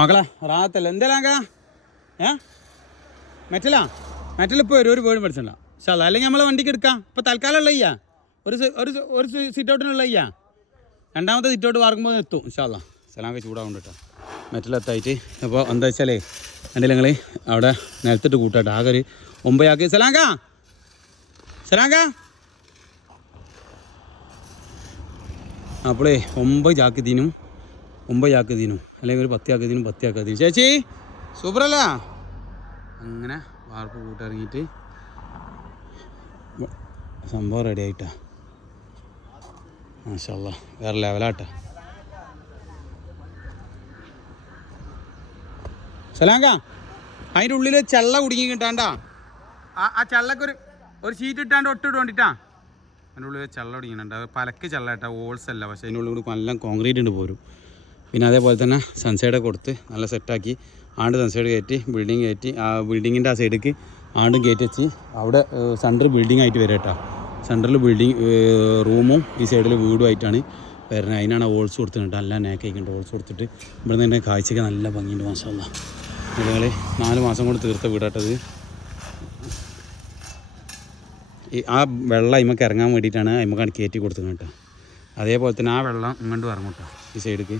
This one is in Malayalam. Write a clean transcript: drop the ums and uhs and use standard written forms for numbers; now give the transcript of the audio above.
മക്കളെ റാത്തല്ല എന്താ മെറ്റലിപ്പോൾ ഒരു പേരും പഠിച്ചില്ല ശാല അല്ലെങ്കിൽ നമ്മളെ വണ്ടിക്ക് എടുക്കാം ഇപ്പോൾ തൽക്കാലം ഉള്ള ചെയ്യാ ഒരു സിറ്റ് ഔട്ടിനുള്ള ചെയ്യാ രണ്ടാമത്തെ സിറ്റ് ഔട്ട് വാർക്കുമ്പോൾ എത്തും ശാല സലാങ്ക ചൂടാവുണ്ട് കേട്ടോ മെറ്റലെത്തായിട്ട് അപ്പോൾ എന്താ വെച്ചാലേ എൻ്റെ നിങ്ങൾ അവിടെ നിലത്തിട്ട് കൂട്ടാട്ടോ ആകെ ഒരു 9 ആക്കി സലാങ്ക അപ്പോളേ 9 ചാക്ക് തീനും 9 ചാക്ക് തീനും അല്ലെങ്കിൽ ഒരു 10 ചാക്ക് തീനും 10 ചാക്ക് തീനും ചേച്ചി സൂപ്പറല്ല അങ്ങനെ വാർപ്പ് കൂട്ടിറങ്ങിയിട്ട് സംഭവം റെഡി ആയിട്ടാ മാഷാ അല്ലാ വേറെ ലെവലാട്ടാ സലാങ്ക അതിൻ്റെ ഉള്ളിൽ ചെള്ള കുടുങ്ങി കിട്ടാണ്ടാ ആ ചെള്ളക്കൊരു ഷീറ്റ് ഇട്ടാണ്ട് ഒട്ടിട്ട് വേണ്ടിട്ടാ അതിൻ്റെ ഉള്ളിൽ ചെള്ള കുടുങ്ങിയിട്ടുണ്ട് പലക്ക് ചെള്ള കേട്ടാ ഓൾസ് അല്ല പക്ഷേ അതിൻ്റെ ഉള്ളിൽ കൂടി നല്ല കോൺക്രീറ്റ് ഉണ്ട് പോരും പിന്നെ അതേപോലെ തന്നെ സൺസൈഡൊക്കെ കൊടുത്ത് നല്ല സെറ്റാക്കി ആണ്ട് സൺസൈഡ് കയറ്റി ബിൽഡിങ് കയറ്റി ആ ബിൽഡിങ്ങിൻ്റെ ആ സൈഡിലേക്ക് ആണ്ടും കയറ്റി വെച്ച് അവിടെ സെൻറ്റർ ബിൽഡിംഗ് ആയിട്ട് വരും കേട്ടോ സെൻറ്ററിൽ ബിൽഡിങ് റൂമും ഈ സൈഡിൽ വീടുമായിട്ടാണ് വരുന്നത് അതിനാണ് ഓൾസ് കൊടുത്തിട്ടുണ്ട് നല്ല നേക്കായിക്കുണ്ട് ഓൾസ് കൊടുത്തിട്ട് ഇവിടെ നിന്ന് തന്നെ കാഴ്ചയ്ക്ക് നല്ല ഭംഗിയുണ്ട് മാഷാ അല്ലാ നിങ്ങൾ 4 മാസം കൊണ്ട് തീർത്ത വീടാട്ടത് ഈ ആ വെള്ളം അതിമക്ക് ഇറങ്ങാൻ വേണ്ടിയിട്ടാണ് അതിമക്കാണ് കയറ്റി കൊടുത്തത് കേട്ടോ അതേപോലെ തന്നെ ആ വെള്ളം ഇങ്ങോട്ട് ഇറങ്ങും കേട്ടോ ഈ സൈഡിലേക്ക്